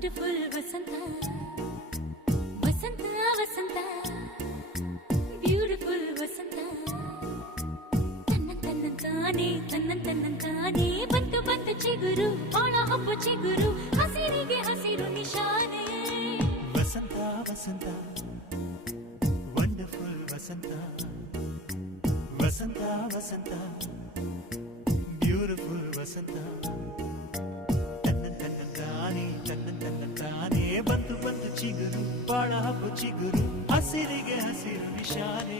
wonderful ವಸಂತ ವಸಂತ ವಸಂತ beautiful ವಸಂತ ತನ್ನಂತಾನೆ ಬಂತು ಬಂತು ಚಿಗುರು ಒಳ ಹಬ್ಬ ಚಿಗುರು ಹಸಿರಿಗೆ ಹಸಿರು ನಿಶಾನೆ ವಸಂತ ವಸಂತ ವಂಡರ್ಫುಲ್ ವಸಂತ ವಸಂತ ವಸಂತ ಬ್ಯೂಟಿಫುಲ್ ವಸಂತ ತನ್ನಂತಾನೆ ಬಂತು ಬಂತು ಚಿಗುರು ಬಾಳ ಹಬ್ಬ ಚಿಗುರು ಹಸಿರಿಗೆ ಹಸಿರು ನಿಶಾನೆ